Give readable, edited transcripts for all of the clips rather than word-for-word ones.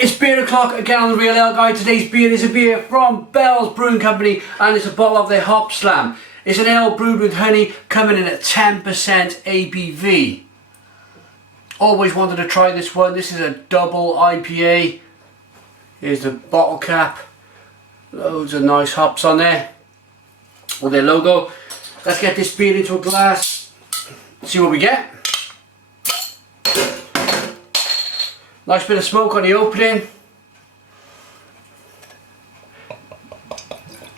It's beer o'clock again on the Real Ale Guide. Today's beer is a beer from Bell's Brewing Company and it's a bottle of their Hopslam. It's an ale brewed with honey, coming in at 10% ABV. Always wanted to try this one. This is a double IPA. Here's the bottle cap. Loads of nice hops on there with their logo. Let's get this beer into a glass, see what we get. Nice bit of smoke on the opening.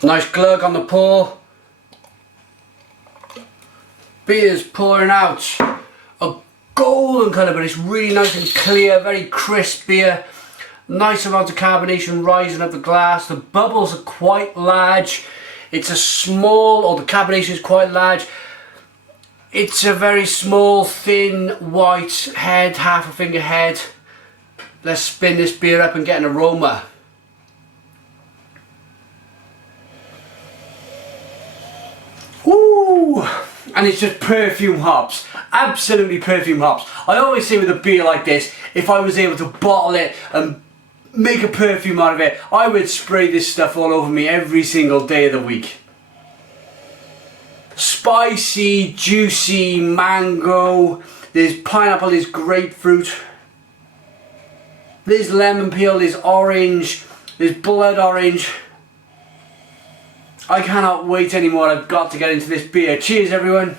Nice glug on the pour. Beer's pouring out. A golden colour, but it's really nice and clear, very crisp beer. Nice amount of carbonation rising up the glass. The bubbles are quite large. It's a small, or the carbonation is quite large. It's a very small, thin, white head, half a finger head. Let's spin this beer up and get an aroma. Ooh! And it's just perfume hops. Absolutely perfume hops. I always say with a beer like this, if I was able to bottle it and make a perfume out of it, I would spray this stuff all over me every single day of the week. Spicy, juicy, mango. There's pineapple, there's grapefruit. There's lemon peel, there's orange, there's blood orange. I cannot wait anymore. I've got to get into this beer. Cheers, everyone.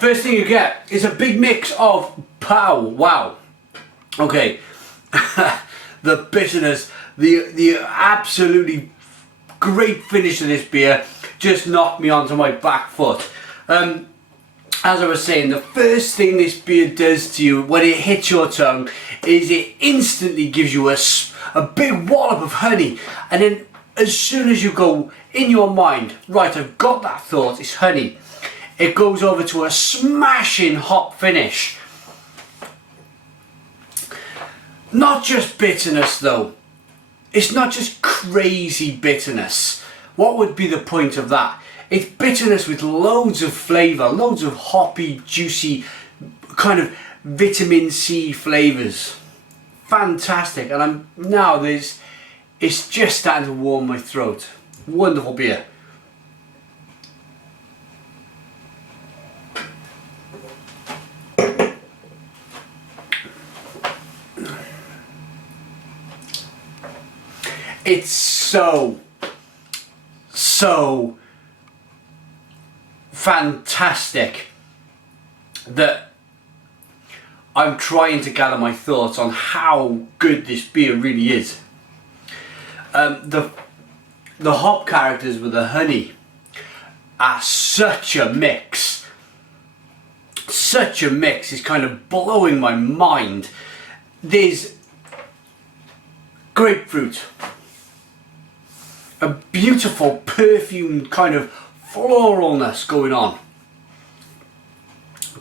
First thing you get is a big mix of wow. Okay, the bitterness, the absolutely great finish of this beer just knocked me onto my back foot. As I was saying, the first thing this beer does to you when it hits your tongue is it instantly gives you a big wallop of honey, and then as soon as you go in your mind, right, I've got that thought, it's honey, it goes over to a smashing hop finish. Not just bitterness though. It's not just crazy bitterness. What would be the point of that? It's bitterness with loads of flavour, loads of hoppy, juicy, kind of vitamin C flavours. Fantastic. And it's just starting to warm my throat. Wonderful beer. It's so fantastic that I'm trying to gather my thoughts on how good this beer really is. The hop characters with the honey are such a mix. Such a mix is kind of blowing my mind. There's grapefruit. A beautiful perfumed kind of floralness going on.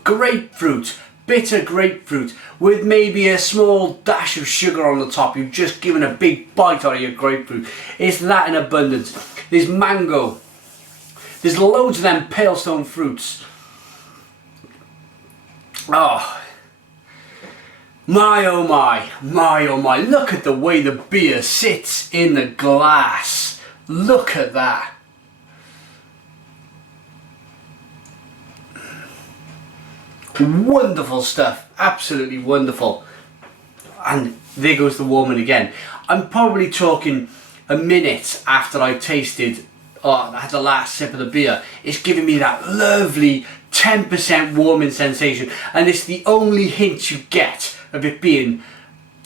Grapefruit, bitter grapefruit with maybe a small dash of sugar on the top. You've just given a big bite out of your grapefruit. It's that in abundance. There's mango. There's loads of them pale stone fruits. Oh my, look at the way the beer sits in the glass. Look at that. Wonderful stuff, absolutely wonderful. And there goes the warming again. I'm probably talking a minute after I tasted, I had the last sip of the beer. It's giving me that lovely 10% warming sensation, and it's the only hint you get of it being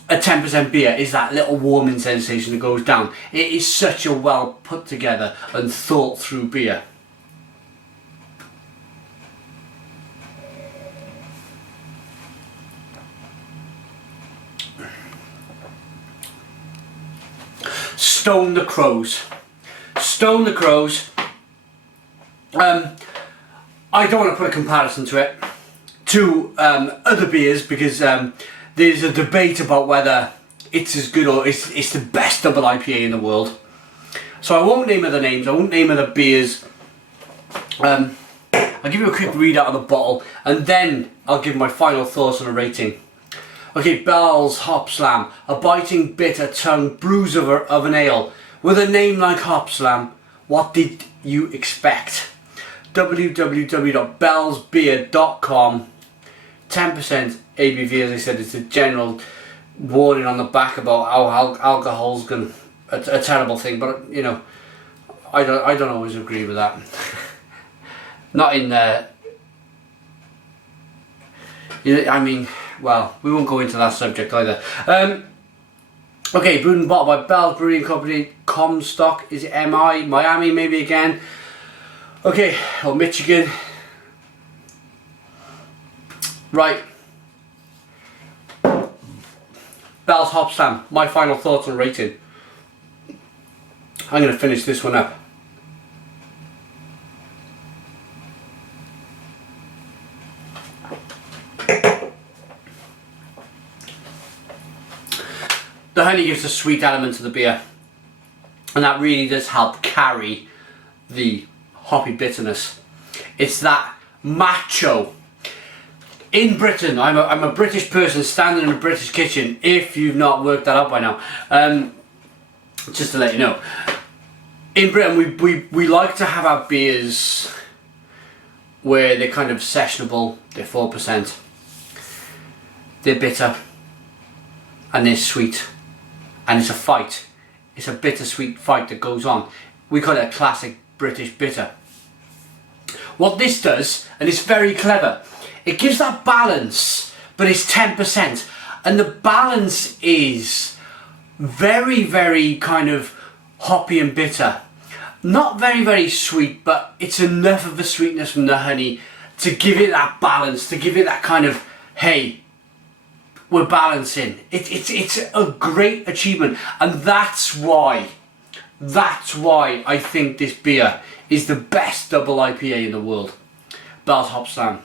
a 10% beer is that little warming sensation that goes down. It is such a well put together and thought through beer. Stone the Crows. Stone the Crows. I don't want to put a comparison to it to other beers because there's a debate about whether it's as good or it's the best double IPA in the world. So I won't name other names, I won't name other beers. I'll give you a quick read out of the bottle and then I'll give my final thoughts on a rating. Okay, Bell's Hopslam, a biting bitter tongue bruise of an ale. With a name like Hopslam, what did you expect? www.bellsbeer.com. 10% ABV, as I said. It's a general warning on the back about how alcohol's a terrible thing, but you know, I don't always agree with that. Not in I mean, well, we won't go into that subject either. Okay, brewed and bottled by Bell's Brewery Company, Comstock, is it MI? Miami maybe again. Okay, or Michigan. Right. Bell's Hopslam, my final thoughts on rating. I'm going to finish this one up. The honey gives a sweet element to the beer, and that really does help carry the hoppy bitterness. It's that macho. In Britain, I'm a British person standing in a British kitchen, if you've not worked that out by now. Just to let you know. In Britain, we like to have our beers where they're kind of sessionable, they're 4%, they're bitter, and they're sweet. And it's a fight. It's a bittersweet fight that goes on. We call it a classic British bitter. What this does, and it's very clever, it gives that balance, but it's 10%. And the balance is very, very kind of hoppy and bitter. Not very, very sweet, but it's enough of the sweetness from the honey to give it that balance, to give it that kind of, hey, we're balancing. It's a great achievement, and that's why I think this beer is the best double IPA in the world. Bell's Hopslam.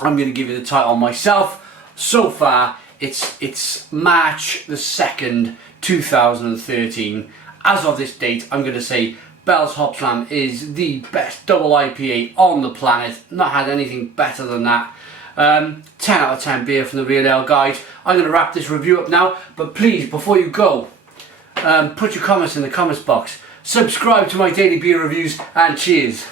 I'm going to give you the title myself. So far, it's March the 2nd, 2013. As of this date, I'm going to say Bell's Hopslam is the best double IPA on the planet. Not had anything better than that. 10 out of 10 beer from the Real Ale Guide. I'm going to wrap this review up now, but please, before you go, put your comments in the comments box. Subscribe to my daily beer reviews, and cheers.